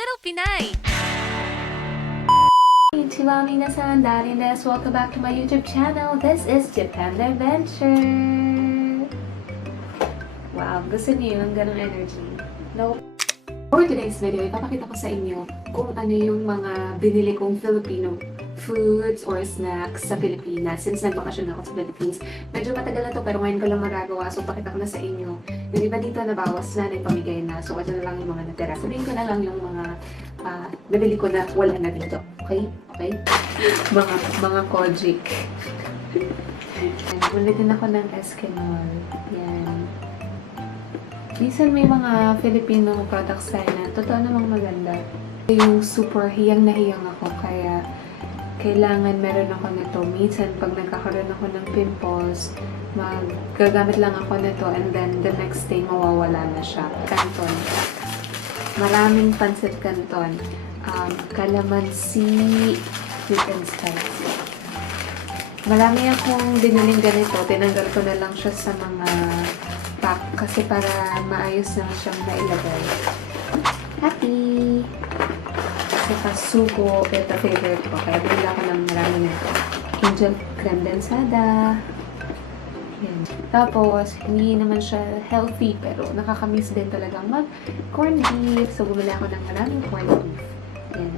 Little Pinay! Konnichiwa minasan, Darin desu. Welcome back to my YouTube channel. This is Japan Adventure. Wow, gusto niyo yung ganong energy? No? For today's video, ipapakita ko sa inyo kung ano yung mga binili kong Filipino foods or snacks sa Pilipinas since nagbakasyon ako sa Philippines. Medyo matagal na to pero ngayon ko lang magagawa, so pakita ko na sa inyo. Yung iba dito nabawas na, naipamigay na, so ito na lang yung mga natira. Sabihin ko na lang yung mga nabili ko na wala na dito. Okay? Okay? mga Kojic. Bumili din ako ng Eskimol. Yan. Minsan may mga Filipino products tayo na totoo namang maganda. Yung super hiyang na hiyang ako, kaya kailangan meron ako nito. Minsan, pag nagkakaroon ako ng pimples, magagamit lang ako nito and then the next day mawawala na siya. Canton. Maraming pansit canton. Calamansi, sweet and spicy. Marami akong biniling ganito. Tinanggal ko na lang siya sa mga pack kasi para maayos na siyang nailagay. Happy! Saka sugo, ito favorite ko. Kaya binili ako ng marami nito. Angel creme densada. Yan. Tapos, hindi naman siya healthy, pero nakakamiss din talagang mag-corned beef. So, bumili ako ng maraming corned beef. Yan.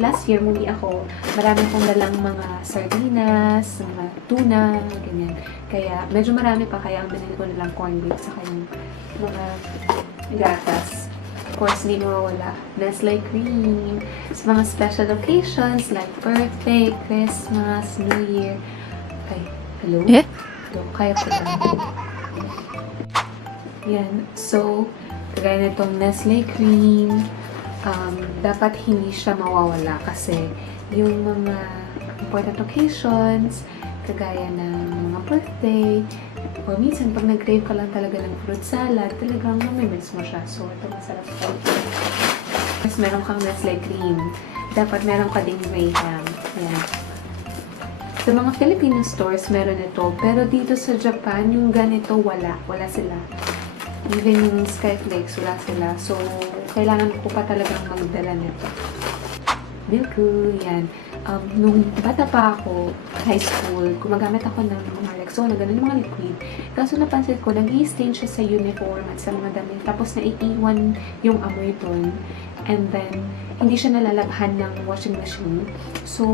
Last year, muli ako, marami akong dalang mga sardinas, mga tuna, ganyan. Kaya, medyo marami pa, kaya ang binili ko nilang corned beef sa kanyang mga gatas. Of course, hindi mawawala Nestle cream sa mga special occasions like birthday, Christmas, New Year. Ay, hello? So, kaya ko lang. Yan. So, kagaya nitong Nestle cream, dapat hindi siya mawawala kasi yung mga important occasions, kagaya ng mga birthday, or minsan pag nag-crave ka lang talaga ng fruit salad, talagang mamimiss mo siya. So, ito masarap po. Mas meron kang Nestle cream. Dapat meron ka ding Graham. Yan. Sa mga Filipino stores, meron ito. Pero dito sa Japan, yung ganito, wala. Wala sila. Even yung Skyflakes, wala sila. So, kailangan ko pa talagang magdala nito. Milku, yan. Nung bata pa ako, high school, gumagamit ako ng mga Rexona, ganun yung mga liquid. Kaso napansin ko, nag-i-stain siya sa uniform at sa mga damit. Tapos naiiwan yung amoy doon. And then, hindi siya nalalabhan ng washing machine. So,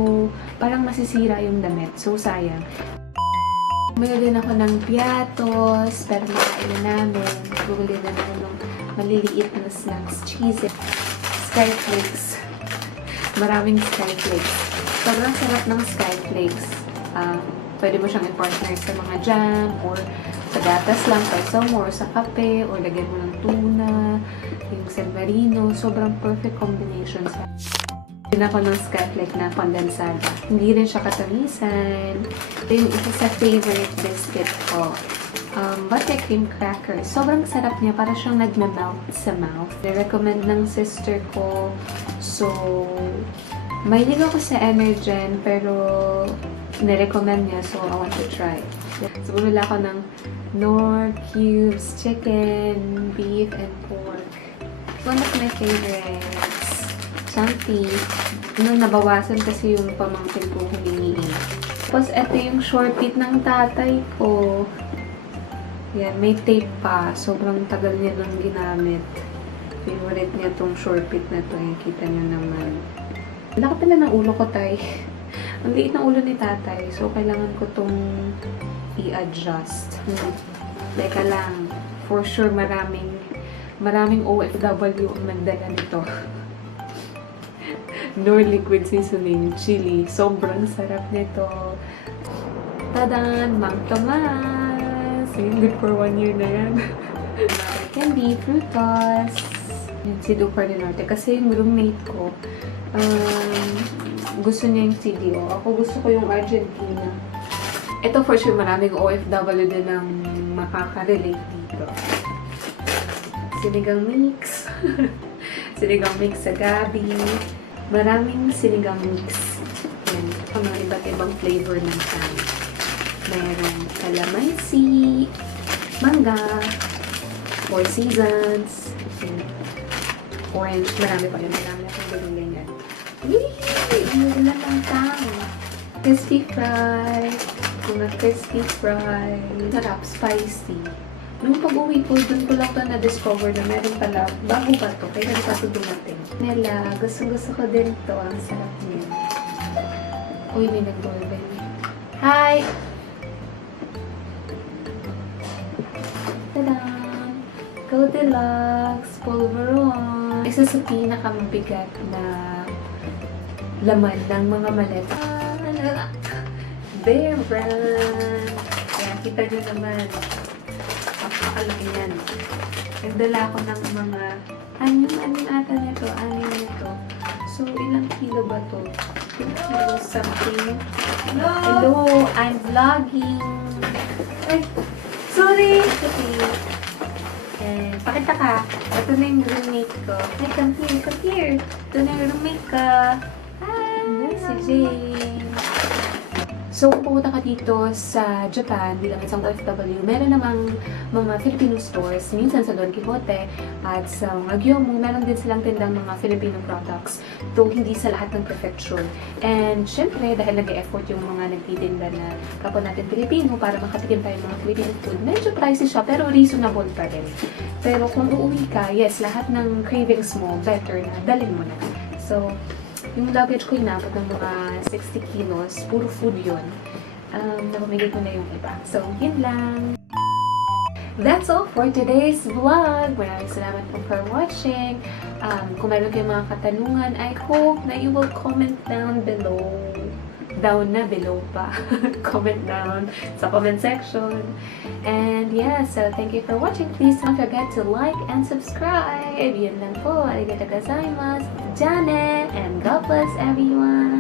parang masisira yung damit. So, sayang. Bumili din ako ng piatos, pero nakain na namin. Bumili na namin ng maliliit na snacks, cheese, Skyflakes. Maraming Skyflakes. Sobrang sarap ng Skyflakes. Pwede mo siyang i-partner sa mga jam, or sa gatas lang, or sa kape, or lagyan mo ng tuna, yung San Marino. Sobrang perfect combination sa din ako ng Skyflake na kondensada. Hindi rin siya katamisan. Ito yung isa sa favorite biscuit ko. Buttercream crackers. Sobrang sarap niya. Para siyang nagmamelt sa mouth. I-recommend ng sister ko. So, mahilig ako sa Energen, pero nirecommend niya. So, I want to try. So, bumili ako ng Knorr cubes, chicken, beef, and pork. One of my favorites. Chunky. Nabawasan kasi yung pamangkin ko humingi. Tapos, ito yung shortcut ng tatay ko. Yan, may tape pa. Sobrang tagal niya nang ginamit. Favorite niya tong shortcut na to. Yan, kita niyo naman. Laki pala ng ulo ko, tay. Ang liit ng ulo ni tatay. So, kailangan ko tong i-adjust. Teka lang. For sure, maraming OFW ang nagdala nito. Knorr liquid seasoning, chili. Sobrang sarap nito. Tadan! Mang Tomas! Good for 1 year na yan. Candy, Frutos. Yan, si Dupar de Norte. Kasi yung roommate ko, gusto niya yung CDO. Ako gusto ko yung Argentina. Ito for sure maraming OFW din ang makaka-relate dito. Sinigang mix. Sinigang mix sa gabi. Maraming sinigang mix. Yan. Mga iba't ibang flavor ng pan. Mayroong calamansi, mangga, Four Seasons. Yan. orange. Marami pa rin. Marami akong gawin ganyan. Wee! Ano lang tao. Crispy fry. Mga crispy fry. Sarap, spicy. Nung pag-uwi ko, dun ko lang ito na-discover na meron pala, bago pa to, kaya hindi pa ito dumating. Nila, gusto ko din to. Ang sarap niya. Uy, may nag-doorbell. Hi! Tada! Goldilocks! Pulveron! Isa sa pinakamabigat na laman ng mga maleta. Bear Brand! Ayan, kita nyo naman. Napakalaki yan. Nagdala ako ng mga anim ata nito, nito. So, ilang kilo ba to? 2 kilo something. Hello! I'm vlogging! Ay! Sorry! Okay. And, pakita ka. Ito na yung roommate ko. Hey, come here. Ito na yung roommate ko. Hi! Si Jane. So, kung pumunta ka dito sa Japan, bilang isang OFW, meron namang mga Filipino stores, minsan sa Don Quixote at sa mga Gyomu, meron din silang tindang mga Filipino products, though hindi sa lahat ng perfection. And, syempre, dahil nag-e-effort yung mga nagtitinda na kapwa natin Filipino para makatikim tayo ng mga Filipino food, medyo pricey siya, pero reasonable pa rin. Pero kung uuwi ka, yes, lahat ng cravings mo, better na, dalhin mo na. So, yung luggage ko inabot ng mga 60 kilos. Puro food yun. Napamigay ko na yung iba. So, yun lang. That's all for today's vlog. Maraming salamat po for watching. Kung meron kayong mga katanungan, I hope na you will comment down below. Down na, below pa. Comment down sa comment section. And yeah, so thank you for watching. Please don't forget to like and subscribe. Yun lang po. Arigatou gozaimasu. Janet, and God bless everyone.